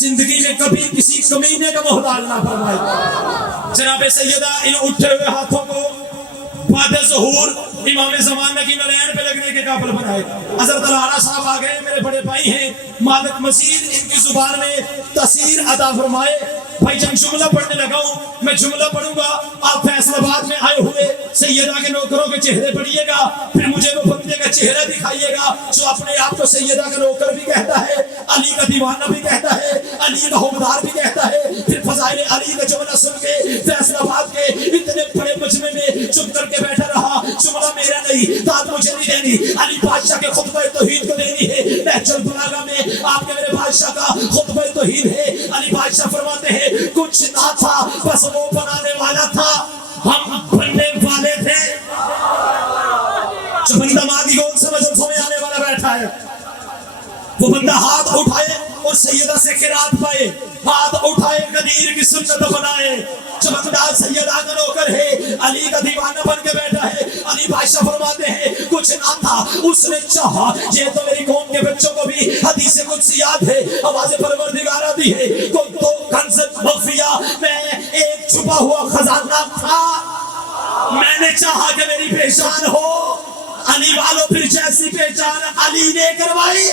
زندگی میں کبھی کسی کمینے کا محتاج نہ فرمائے۔ جناب سیدہ ان اٹھے ہوئے ہاتھوں کو بعد ظہور امام زمان کی نرین پہ لگنے کے قابل بنائے۔ حضرت العالیٰ صاحب آ گئے، میرے بڑے بھائی ہیں، مالک مزید ان کی زبان میں تاثیر عطا فرمائے۔ بھائی جان جملہ پڑھنے لگا ہوں، میں جملہ پڑھوں گا، آپ فیصل آباد میں آئے ہوئے سیدہ کے نوکروں کے چہرے پڑھیے گا، پھر مجھے وہ بندے کا چہرہ دکھائیے گا جو اپنے آپ کو سیدہ کا نوکر بھی کہتا ہے، علی کا دیوانہ بھی کہتا ہے، علی کا حومدار بھی کہتا ہے۔ پھر فضائل علی کا جملہ سن کے فیصل آباد کے اتنے بڑے مجمع میں چپ کر کے بیٹھا رہا۔ جملہ میرا نہیں، داد مجھے نہیں دینی، علی بادشاہ کے خطبہ توحید کو دینی ہے۔ نہج البلاغہ میں آپ کے میرے بادشاہ کا خطبہ توحید ہے۔ علی بادشاہ فرماتے ہیں کچھ نہ تھا بس وہ بنانے والا تھا، ہم بننے والے تھے۔ جو بندہ مادی گون سے مجلسوں میں آنے والا بیٹھا ہے، وہ بندہ ہاتھ اٹھائے اور سیدہ سے قرات پائے، ہاتھ اٹھائے غدیر کی سنت بنائے۔ جو بندہ سیدہ کا نوکر ہے، علی کا دیوانہ بن کے بیٹھا ہے، علی بادشاہ فرماتے ہیں کچھ نہ تھا اس نے چاہا۔ یہ تو میری قوم کے بچوں کو بھی حدیث قدسی یاد ہے، آواز پروردگار دی ہے، تو کنز مخفیہ میں ایک چھپا ہوا خزانہ تھا، میں نے چاہا کہ میری پہچان ہو۔ علی والوں پھر جیسی پہچان علی نے کروائی،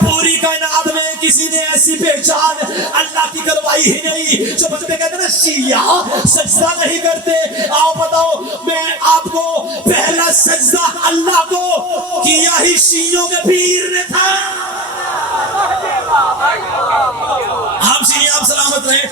پوری کائنات میں کسی نے ایسی پہچان اللہ کی کروائی ہی نہیں۔ جو بندے کہتے ہیں نا شیعہ سجدہ نہیں کرتے، آؤ بتاؤ میں آپ کو پہلا سجدہ اللہ کو کیا ہی شیعوں کے پیر نے تھا۔ آپ شیعہ آپ سلامت رہیں،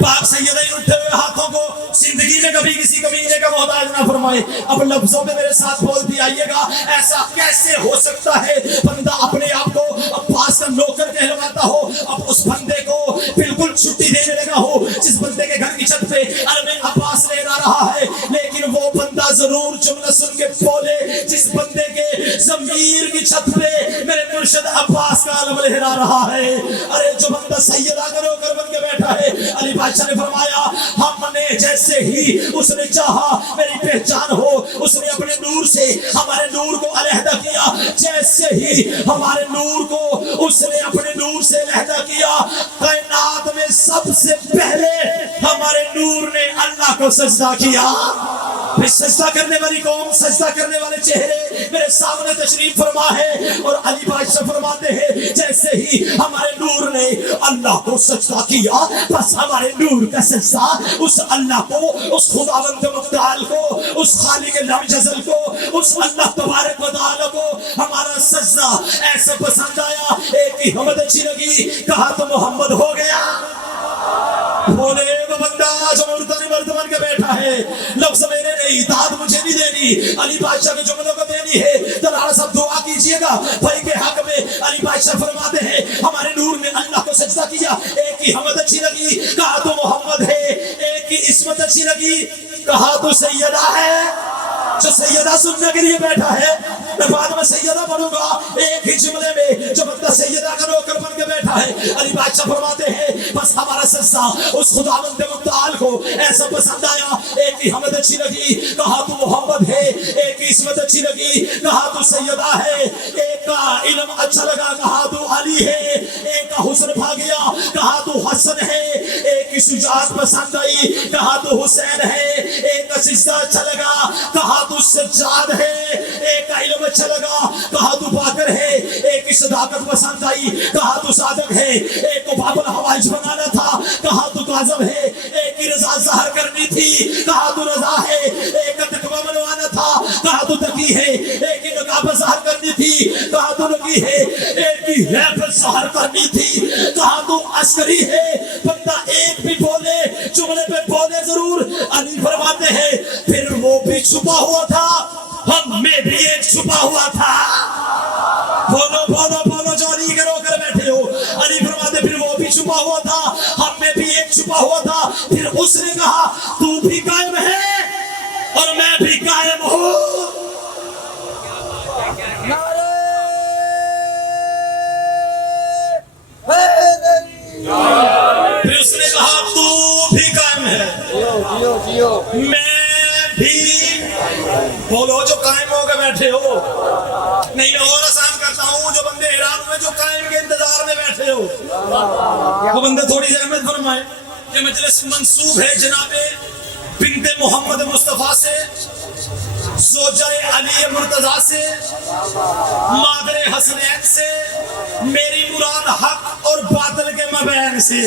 پاک سیدہ ان اٹھے ہوئے ہاتھوں کو زندگی میں کبھی کسی کمینے کا محتاج نہ فرمائے۔ اب لفظوں میں میرے ساتھ بولتی آئیے گا، ایسا کیسے ہو سکتا ہے بندہ اپنے آپ کو عباس کا نوکر کہلواتا ہو، اب اس بندے کو بالکل چھٹی دینے لگا ہو جس بندے کے گھر کی چھت پہ علم عباس لہرا رہا ہے، لیکن وہ بندہ ضرور جملہ سن کے بولے جس بندے کے ضمیر کی چھت پہ میرے مرشد عباس کا علم لہرا رہا ہے۔ ارے جو بندہ سیدہ کا نوکر بن کے بیٹھا ہے، علی بادشاہ نے فرمایا ہم نے جیسے ہی اس نے چاہا میری پہچان ہو، اس نے اپنے نور سے ہمارے نور کو علیحدہ کیا۔ جیسے ہی ہمارے نور کو اس نے اپنے نور سے علیحدہ کیا، کائنات میں سب سے پہلے ہمارے نور نے اللہ کو سجدہ کیا۔ پھر سجدہ کرنے والی قوم، سجدہ کرنے والے چہرے میرے سامنے تشریف فرما ہے، اور علی بادشاہ فرماتے ہیں جیسے ہی ہمارے نور نے اللہ کو سجدہ کیا، بس ہمارے نور کا سجدہ اس اللہ کو، اس خداوند متعال کو، اس خالق لم یزل کو، اس اللہ تبارک و تعالی کو ہمارا سجدہ ایسا پسند آیا، ایک ہی حمد اچھی لگی، کہا تو محمد ہو گیا۔ بولے وہ بندہ جو مرد بن کے بیٹھا ہے، لفظ میرے نہیں، داد مجھے نہیں دینی، علی بادشاہ کے جملوں کو دینی ہے۔ دلال صاحب دعا کیجئے گا بھائی کے حق میں۔ علی بادشاہ فرماتے ہیں ہمارے نور نے اللہ کو سجدہ کیا، ایک ہی حمد اچھی لگی، کہا تو محمد ہے، ایک ہی عصمت اچھی لگی، کہا تو سیدہ ہے۔ جو سیدہ سننے کے لیے بیٹھا ہے، میں بعد میں سیدہ بنوں گا، ایک ہی جملے میں جو بندہ سیدہ کا نوکر بن کے بیٹھا ہے، علی بادشاہ فرماتے ہیں بس ہمارا سجدہ اس خداوند متعال کو ایسا پسند آیا، ایک ہی حمد اچھی لگی، کہا تو محمد ہے، ایک ہی عصمت اچھی لگی، کہا تو سیدہ ہے، ایک کا علم اچھا لگا، کہا تو علی ہے، ایک کا حسن بھا گیا، کہا تو حسن ہے، ایک کی شجاعت پسند آئی، کہا تو حسین ہے، ایک کا سجدہ اچھا لگا، کہا تو سجاد ہے، ایک کا علم اچھا لگا، کہا تو باقر ہے، ایک کی صداقت پسند آئی، کہا تو صادق ہے، ایک کو باب الحوائج بنانا تھا، کہا تو کاظم ہے، ایک کی رضا ظاہر کرنی تھی، کہا تو رضا ہے، ایک کا تقوی منوانا تھا، کہا تو تقی ہے، ایک کی نقابت ظاہر کرنی تھی، کہا تو نقی ہے، ایک کی حیبت ظاہر کرنی تھی، کہا تو عسکری ہے۔ بندہ ایک بھی بولے، جملے پہ بولے ضرور۔ علی فرماتے ہیں پھر وہ بھی چھپا ہوا تھا، ہم میں بھی ایک چھپا ہوا تھا۔ بولو بولو بولو جو علی کے نوکر بیٹھے ہو، علی فرماتے پھر وہ بھی چھپا ہوا تھا، ہم میں بھی ایک چھپا ہوا تھا۔ پھر اس نے کہا تو بھی قائم ہے اور میں بھی قائم ہوں۔ پھر اس نے کہا تو بھی قائم ہے، میں بھی، بولو جو قائم ہو کے بیٹھے ہو، نہیں میں اور آسان کرتا ہوں جو بندے حیران ہوئے جو قائم کے انتظار میں بیٹھے ہو وہ بندے تھوڑی سی احمد فرمائے. یہ مجلس منسوب ہے جناب بنت محمد مصطفیٰ سے، زوجہ علی مرتضیٰ سے، مادر حسنین سے، میری مراد حق اور باطل کے مابین سے.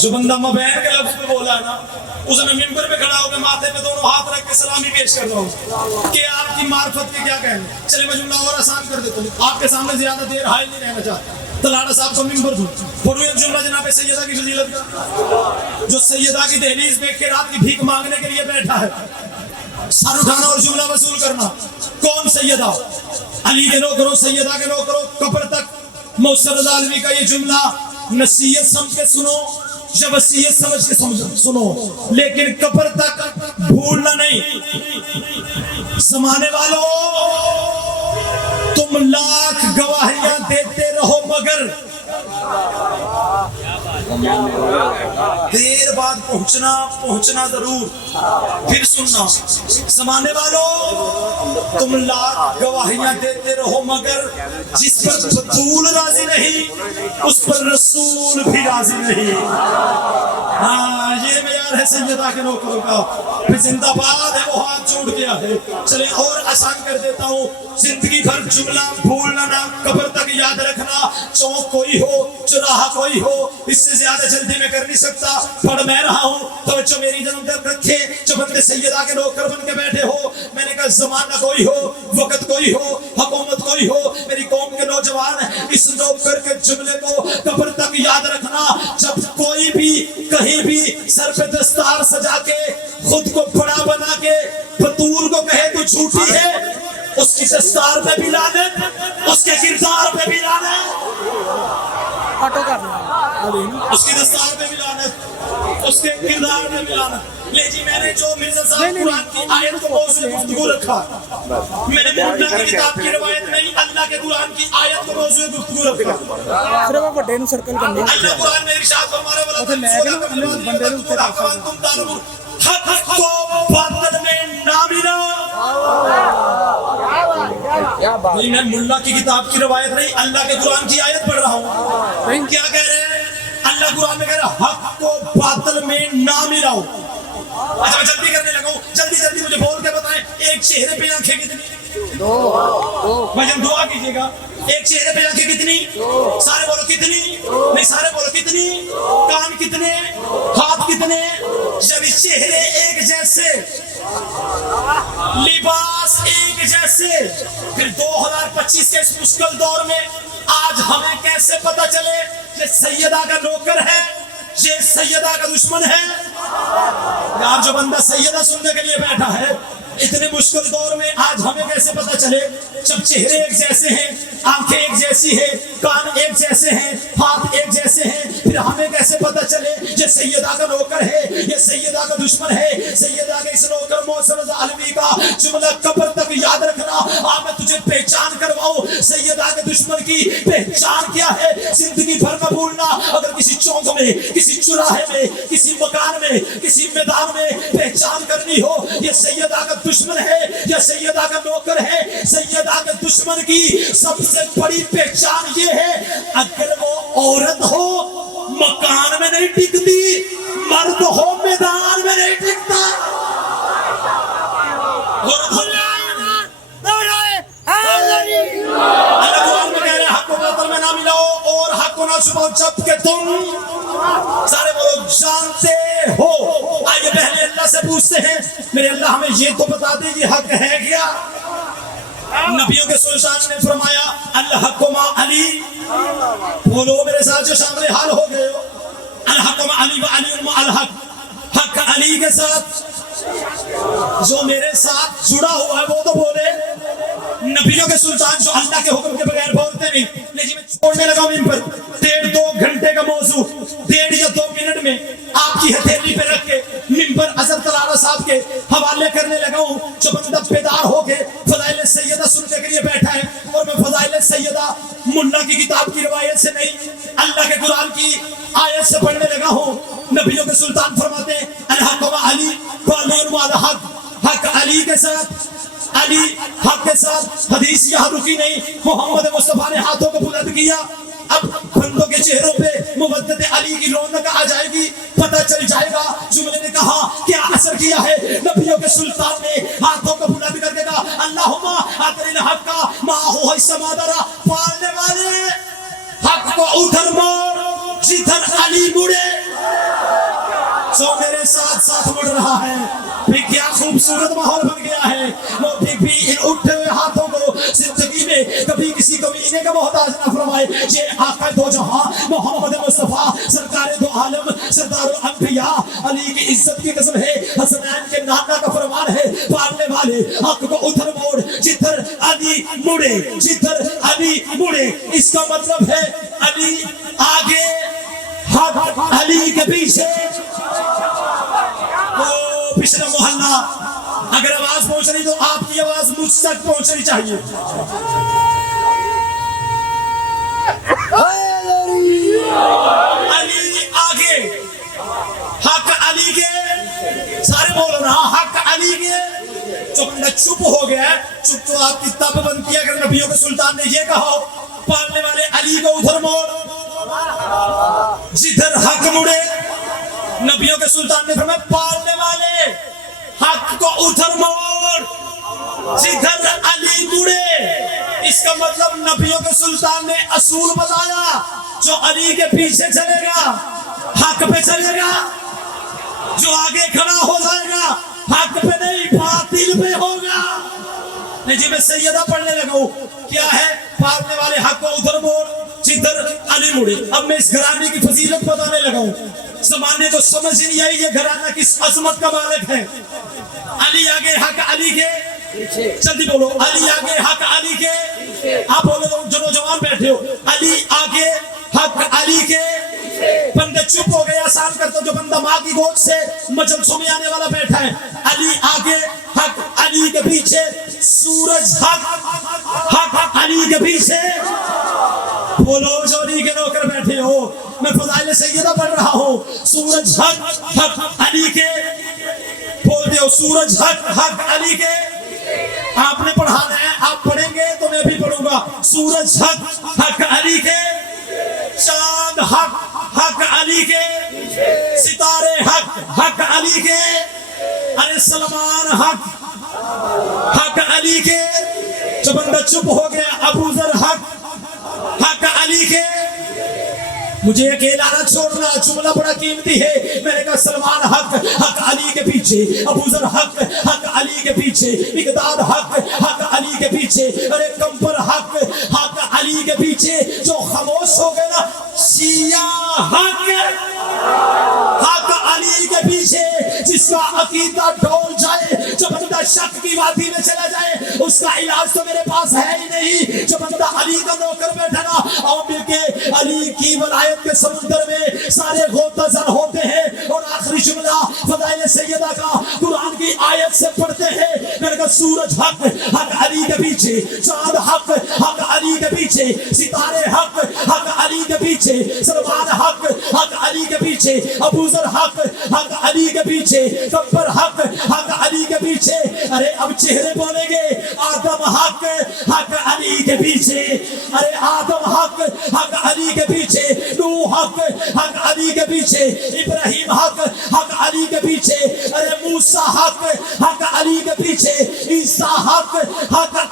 جو بندہ مابین کے لفظ پہ بولا ہے نا اس میں ممبر پہ کھڑا ہو کے ماتھے پہ دونوں ہاتھ رکھ کے سلامی پیش کر رہا ہوں کہ آپ کی معرفت کے کیا کہنے. چلے میں جملہ اور آسان کر دیتا ہوں، آپ کے سامنے زیادہ دیر حائل نہیں رہنا چاہتا. تلاڑا صاحب کو ممبر دوں پڑھوں ایک جملہ جناب سیدہ کی فضیلت کا، جو سیدہ کی دہلیز دیکھ کے رات کی بھیک مانگنے کے لیے بیٹھا ہے. سر اٹھانا اور جملہ وصول کرنا. کون سیدہ؟ علی کے نوکروں، سیدہ کے نوکروں، قبر تک موسر رضا علوی کا یہ جملہ نصیحت سمجھ کے سنو یا وصیت سمجھ کے سنو، لیکن قبر تک بھولنا نہیں. زمانے والوں تم لاکھ گواہیاں دیتے رہو مگر دیر بعد پہنچنا ضرور. پھر سننا، زمانے والوں تم لاکھ گواہیاں دیتے رہو مگر جس پر بطول راضی نہیں اس پر رسول بھی راضی نہیں. ہاں یہ معیار ہے سیدہ کے نوکروں کا. پھر زندہ باد ہے وہ ہاتھ جوڑ گیا ہے. چلے اور آسان کر دیتا ہوں، زندگی بھر جملہ بھولنا نہ، قبر تک یاد رکھنا. چوک کوئی ہو، چراہا کوئی ہو، اس سے زیادہ جلدی میں کر نہیں سکتا. پڑھ میں رہا ہوں توجہ میری جنم تک رکھے. جو بندے سیدہ کے نوکر بن کے بیٹھے ہو، میں نے کہا زمانہ کوئی ہو، وقت کوئی ہو، حکومت کوئی ہو، میری قوم کے نوجوان اس نوکر کے جملے کو قبر تک یاد رکھنا. جب کوئی بھی کہیں بھی سر پہ دستار سجا کے خود کو بڑا بنا کے بطول کو کہے تو جھوٹی ہے، اس کی دستار پہ بھی لعنت، اس کے کردار پہ بھی لعنت، اس کی دستار پہ بھی لعنت، اس کے کردار پہ بھی لعنت. لے جی میں نے جو مرزا صاحب قرآن کی آیت کو موضوع گفتگو رکھا، میں نے مولانا کی کتاب کی روایت نہیں، اللہ کے قرآن کی آیت کو موضوع گفتگو رکھا. صرف بڑے نو سرکل کرنے اللہ قرآن میں ارشاد فرمانے والا تم تعلمون حق کو باطل میں نہ ملا. میں ملا کی کتاب کی روایت نہیں، اللہ کے قرآن کی آیت پڑھ رہا ہوں. کیا کہہ رہے ہیں؟ اللہ قرآن میں کہہ رہا ہے حق کو باطل میں نہ ملاؤ. اچھا میں جلدی کرنے لگا ہوں، جلدی مجھے بول کے بتائیں ایک چہرے پہ آنکھیں کتنی؟ دو. بھائی جب دعا کیجیے گا. ایک چہرے پہ آنکھیں کتنی؟ سارے بولو کتنی؟ نہیں سارے بولو کتنی؟ کان کتنے؟ ہاتھ کتنے؟ یعنی چہرے ایک جیسے، لباس ایک جیسے. پھر 2025 کے اس مشکل دور میں آج ہمیں کیسے پتا چلے یہ سیدہ کا نوکر ہے، یہ سیدہ کا دشمن ہے؟ یار جو بندہ سیدہ سننے کے لیے بیٹھا ہے اتنے مشکل دور میں آج ہمیں کیسے پتا چلے جب چہرے ایک جیسے ہیں، آنکھیں ایک جیسی ہیں، کان ایک جیسے ہیں، ہاتھ ایک جیسے ہیں، پھر ہمیں کیسے پتا چلے یہ سیدہ کا نوکر ہے، یہ سیدہ کا دشمن ہے؟ سیدہ کے اس نوکر موسر رضا علوی کا جملہ قبر تک یاد رکھنا. آج میں تجھے پہچان کرواؤں سیدہ کے دشمن کی پہچان کیا ہے. زندگی بھر نہ بھولنا، اگر کسی چوک میں، کسی چراہے میں، کسی مکان میں، کسی میدان میں پہچان کرنی ہو یہ سیدہ کا دشمن ہے یا سیدہ کا نوکر ہے. سیدہ کے دشمن کی سب سے بڑی پہچان یہ ہے اگر وہ عورت ہو مکان میں نہیں ٹکتی، مرد ہو میدان میں نہیں ٹکتا. اللہ قرآن میں کہہ رہے ہیں حق کو باطل میں نہ ملاؤ اور حق کو نہ چھپاؤ جب کہ تم سارے بولو جانتے ہو. آئیے پہلے اللہ سے پوچھتے ہیں میرے اللہ ہمیں یہ تو بتا دے یہ حق ہے کیا؟ نبیوں کے سلطان نے فرمایا الحق مع علی. بولو میرے ساتھ جو شامل حال ہو گئے ہو، الحق مع علی و علی مع الحق. حق علی کے ساتھ، جو میرے ساتھ جڑا ہوا ہے وہ تو بولے. نبیوں کے سلطان جو اللہ کے حکم کے بغیر بولتے نہیں. لیکن میں چھوڑنے لگا ہوں ان پر 1.5-2 گھنٹے کا موضوع 1.5 یا 2 منٹ میں آپ کی ہتھیلی پہ رکھ کے منبر حضرت تلالہ صاحب کے حوالے کرنے لگا ہوں. جو بندہ بیدار ہو کے فضائل سیدہ سننے کے لیے بیٹھا ہے، اور میں فضائل سیدہ ملا کی کتاب کی روایت سے نہیں اللہ کے قرآن کی آیت سے پڑھنے لگا ہوں. نبیوں کے سلطان فرماتے ہیں الحق و علی و علی و الحق. حق علی کے ساتھ، علی حق کے ساتھ حدیث یہاں رکی نہیں، محمد مصطفیٰ نے ہاتھوں کو بلند کیا. اب بندوں کے چہروں پہ مودت علی کی رونق آ جائے گی، پتہ چل جائے گا. جملے نے کہا کیا اثر کیا ہے؟ نبیوں کے سلطان نے ہاتھوں کو بلند کر کے کہا اللہم اطرل حق ما هو السمادرا، پالنے والے حق کو ادھر موڑ جدھر علی مڑے. سو میرے ساتھ ساتھ مڑ رہا ہے. پھر کیا خوبصورت ماحول بن گیا ہے. وہ بھی ان اٹھے ہوئے ہاتھوں کو زندگی میں کبھی کسی کمینے کا محتاج نہ فرمائے. یہ آقا دو جہاں محمد مصطفیٰ سرکار دو عالم سردار الانبیاء علی کی عزت کی قسم ہے. حسنین کے نانا کا فرمان ہے پالنے والے حق کو ادھر موڑ جدھر علی مڑے، جدھر علی مڑے. اس کا مطلب ہے علی آگے حق علی کے پیچھے. پچھلا محلہ اگر آواز پہنچ رہی تو آپ کی آواز مجھ تک پہنچنی چاہیے. علی آگے حق علی کے، سارے بول رہا حق علی کے. جو بندہ چپ ہو گیا ہے، چپ تو آپ کی تب بند کیا اگر نبیوں کے سلطان نے یہ کہا پالنے والے علی کو ادھر موڑ جدھر حق مڑے. نبیوں کے سلطان نے فرمایا پالنے والے حق کو ادھر موڑ جدھر علی مڑے. اس کا مطلب نبیوں کے سلطان نے اصول بتایا، جو علی کے پیچھے چلے گا حق پہ چلے گا، جو آگے کھڑا ہو جائے گا حق پہ نہیں باطل پہ ہوگا. نہیں جی میں سیدہ پڑھنے لگا ہوں. کیا ہے؟ پالنے والے حق کو ادھر موڑ جدھر علی مڑے. اب میں اس گھرانے کی فضیلت بتانے لگا ہوں. زمانے تو سمجھ نہیں آئی یہ گھرانہ کس عظمت کا مالک ہے. علی آگے حق علی کے، جلدی بولو علی آگے حق علی کے. آپ بولو جو نوجوان بیٹھے ہو علی آگے حق علی کے. بندے چپ ہو گئے آسان کر تو جو بندہ ماں کی گود سے مجلسوں میں آنے والا بیٹھا ہے. علی آگے حق علی کے پیچھے سورج حق علی کے پیچھے. بولو جو علی کے نوکر بیٹھے ہو، میں فضائل سیدہ پڑھ رہا ہوں. سورج حق علی کے، بول دیو سورج حق علی کے. آپ نے پڑھانا ہے، آپ پڑھیں گے تو میں بھی پڑھوں گا. سورج حق علی کے، چاند حق علی کے، ستارے حق علی کے، ارے سلمان حق علی کے. جو بندہ چپ ہو گیا ابو ذر حق علی کے. مجھے اکیلا نہ چھوڑنا، جملہ بڑا قیمتی ہے. میں نے کہا سلمان حق علی کے پیچھے، ابو ذر حق علی کے پیچھے، مقداد حق علی کے پیچھے، ارے کمپر حق علی کے پیچھے. جو خاموش ہو گئے نا شیعہ حق علی کے پیچھے. جس کا عقیدہ ڈول جائے، جو بندہ شک کی وادی میں چلا جائے، اس کا علاج تو میرے پاس ہے ہی نہیں. جو بندہ علی کا نوکر بیٹھا نا اور مل کے علی کی ولایت کے سمندر میں سارے غوطہ زن ہوتے ہیں. اور آخری جملہ فضائل سیدہ کا قرآن کی آیت سے پڑھتے ہیں. میں نے کہا سورج حق علی کے پیچھے، چاند حق علی کے پیچھے، ستارے حق علی کے پیچھے، سلمان حق علی کے پیچھے، ابو ذر حق علی کے پیچھے، کمپر حق علی کے پیچھے. ارے اب چہرے بولیں گے آدم حق علی کے پیچھے، ارے آدم حق علی کے پیچھے، نوح حق علی کے پیچھے، ابراہیم حق علی کے پیچھے، ارے موسیٰ حق علی کے پیچھے، عیسیٰ حق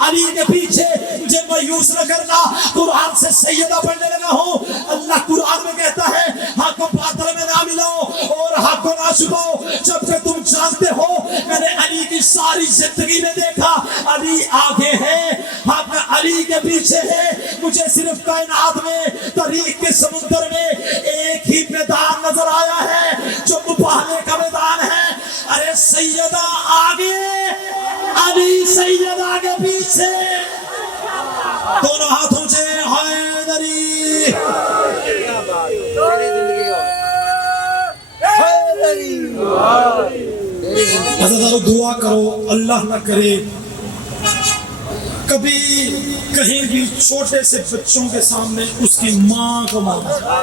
علی کے پیچھے. مجھے مایوس نہ کرنا، قرآن سے سیدہ پڑھنے لگا ہوں. اللہ قرآن میں کہتا ہے حق کو باطل میں نہ ملاؤ اور حق کو نہ چھپاؤ. جبکہ تم جانتے ہو میں نے علی کی ساری زندگی میں دیکھا علی آگے ہے حق علی کے پیچھے ہے. مجھے صرف کائنات میں تاریخ کے سمندر میں ایک ہی میدان نظر آیا ہے جو مباہلے کا میدان ہے. ارے سیدہ آگے علی سیدہ کے پیچھے. دونوں ہاتھوں سے حیدری. حضرت دعا کرو اللہ نہ کرے کبھی کہیں بھی چھوٹے سے بچوں کے سامنے اس کی ماں کو مارا.